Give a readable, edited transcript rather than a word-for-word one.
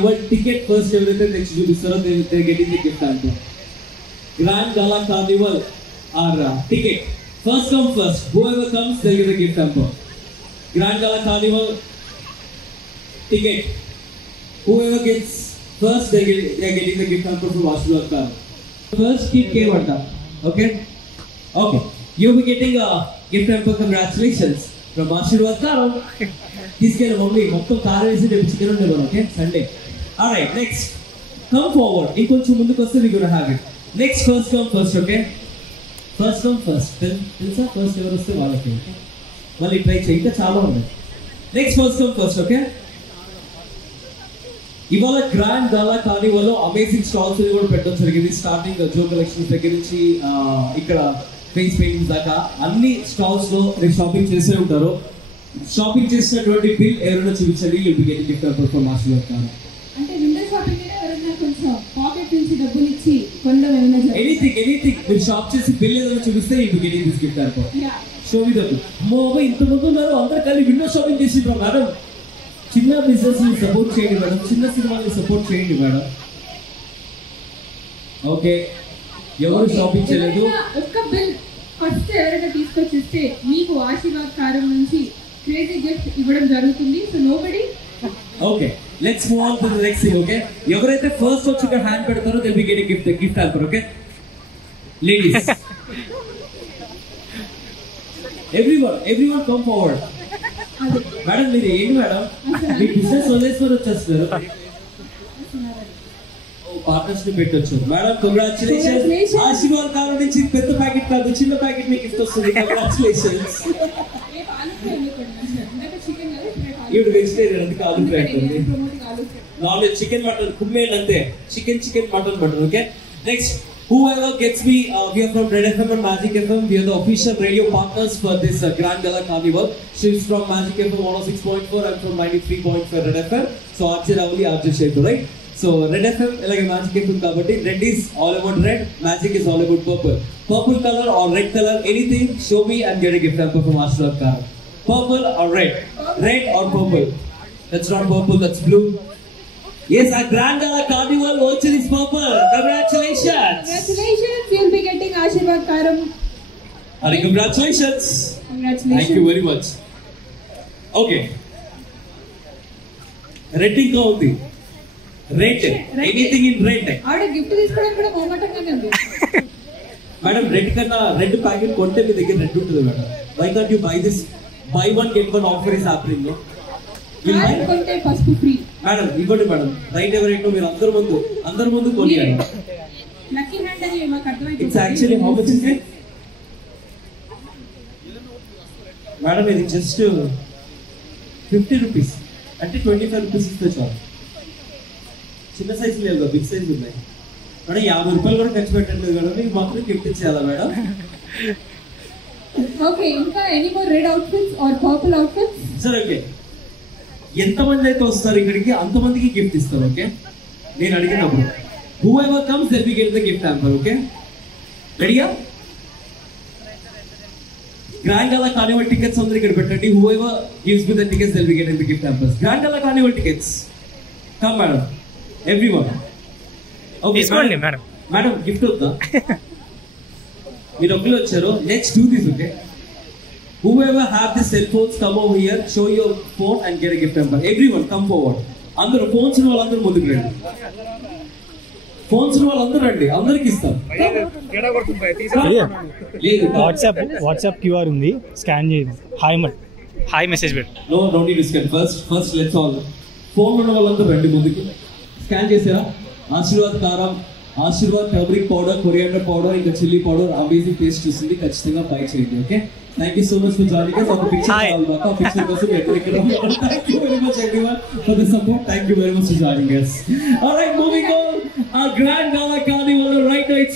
Carnival ticket first everything next చూపిస్తారో they're getting the gift hamper. Grand Gala Carnival or ticket. First come first. Whoever comes, they'll get a gift hamper. Grand Gala Carnival ticket. Whoever gets first, they're getting the gift hamper from Ashwad Karam. First kid came on top. Okay? Okay. You'll be getting a gift hamper. Congratulations from Ashwad Karam. This guy only. Motto car is in the chicken on the one. Okay? Sunday. Alright, next. Come forward. Equal to Mundu Kosta, we're going to have it. Next, first come first, okay? First come first. Telsa first ever వస్తే వాళ్ళకి okay మళ్ళీ try చేయి ఇంకా చాలా ఉన్నాయి next first come first okay ఇవాళ grand గాలా carnival amazing stalls కూడా పెట్టడం జరిగింది స్టార్టింగ్ జో కలెక్షన్స్ దగ్గర నుంచి ఇక్కడ ఫేస్ పెయింటింగ్స్ దాకా అన్ని స్టాల్స్ లో మీరు షాపింగ్ చేసే ఉంటారు షాపింగ్ చేసినటువంటి బిల్ ఎవరైనా చూపించండి you will get gift hamper from Aashirvaad కారం అంటే విండో షాపింగ్ అయితే ఎవరైనా కొంచెం పాకెట్ నుంచి డబ్బులు ఇచ్చి కొండం ఏమైనా ఎనీథింగ్ మీరు షాప్ చేసి బిల్ ఏదైనా చూపిస్తే you will get this gift hamper show me డబ్బు మోబా ఇంతమంది ఉన్నారు అందరూ కలిసి విండో షాపింగ్ చేసిండ్రు మేడం చిన్న బిజినెస్ ని సపోర్ట్ చేయండి మేడం చిన్న సినిమాని సపోర్ట్ చేయండి మేడం ఓకే ఎవరు షాపింగ్ చేయలేదు ఒక్క బిల్ ఫస్ట్ ఎవరైనా తీసుకొచ్చిస్తే మీకు ఆశీర్వాద్ కారం నుంచి క్రేజీ గిఫ్ట్ ఇవ్వడం జరుగుతుంది so nobody okay let's move on to the next thing okay ఎవరైతే ఫస్ట్ వచ్చి ఇక్కడ హ్యాండ్ పెడతారో they will be getting gift hamper okay ladies everyone come forward madam మీరు ఏంటి మేడం మీ బిజినెస్ వదిలేసుకొని వచ్చేస్తారు పార్ట్నర్స్ ని పెట్టొచ్చు మేడం కంగ్రాచులేషన్స్ ఆశీర్వాద్ కారం నుంచి పెద్ద ప్యాకెట్ కాదు చిన్న ప్యాకెట్ మీకు గిఫ్ట్ వస్తుంది కంగ్రాచులేషన్స్ ఇప్పుడు వెజిటేరియన్ అందుకే ఆలు ఫ్రై అంటుంది నాన్ వెజ్ చికెన్ మటన్ కుమ్మేల్ అంతే chicken mutton okay next whoever gets me we are from Red FM and Magic FM we are the official radio partners for this Grand Gala Carnival she's from Magic FM 106.4 I'm from 93.4 Red FM so Archie Ravali Archie Shetu right so Red FM like Magic FM kabatti red is all about red magic is all about purple color or red color anything show me and get a gift hamper from Ashwad Karam purple or red or purple that's not purple that's blue yes a Grand Gala Carnival voucher is purple congratulations you'll be getting Ashirwad Karam congratulations thank you very much okay red ఇంకా ఉంది red anything in red ఆడ gift తీసుకోవడం కూడా మొహమాటంగానే ఉంది madam red కన్నా red packet కొంటే మీ దగ్గర red ఉంటుంది madam why can't you buy this buy one get one offer is happening no కొంటే పసుపు ఫ్రీ మేడం ఇవ్వండి మేడం రైట్ ఎవరైనా మీరు అందరి ముందు కొనియాలి లక్కీ హ్యాండ్ అని మాకు అర్థమైంది it's actually how much is it madam ఇది జస్ట్ 50 రూపీస్ అంటే 25 రూపీస్ ఇస్తే చాలు చిన్న సైజు లేవు బిగ్ సైజు ఉన్నాయి మేడం 50 రూపాయలు కూడా ఖర్చు పెట్టలేదు మేడం మీకు మాత్రం గిఫ్ట్ ఇచ్చేయాలా మేడం ఓకే ఇంకా any more red outfits are purple outfits సరే ఓకే ఎంతమంది అయితే వస్తారు ఇక్కడికి అంతమందికి గిఫ్ట్ ఇస్తారు ఓకే నేను అడిగినప్పుడు whoever comes they will get the gift hamper okay రెడీయా Grand Gala Carnival tickets అందరూ ఇక్కడ పెట్టండి whoever gives me the tickets they will be getting the gift hampers Grand Gala Carnival tickets come madam everyone okay తీసుకోండి madam gift వద్దా మీరు ఒక్కరు వచ్చారు let's do this okay whoever have the cell phones come over here show your phone and get a gift hamper everyone come forward అందరూ phones ఉన్న వాళ్ళందరూ ముందుకు రండి ఫోన్స్ ఉన్న వాళ్ళందరూ రండి అందరికి ఇస్తాం లేదు వాట్సాప్ క్యూఆర్ ఉంది స్కాన్ చేయండి హాయ్ మెసేజ్ పెట్టు no need to scan first let's all phone ఉన్న వాళ్ళందరూ రండి ముందుకు స్కాన్ చేసారా ఆశీర్వాద్ కారం Aashirvaad turmeric powder coriander powder ఇంకా చిల్లీ పౌడర్ అమేజింగ్ టేస్ట్ చూస్తుంది ఖచ్చితంగా బై చేయండి okay thank you so much for joining us ఒక పిక్చర్ కోసం ఎక్కడికి thank you very much everyone for the support thank you very much for joining us all right moving on our Grand Gala Carnival right now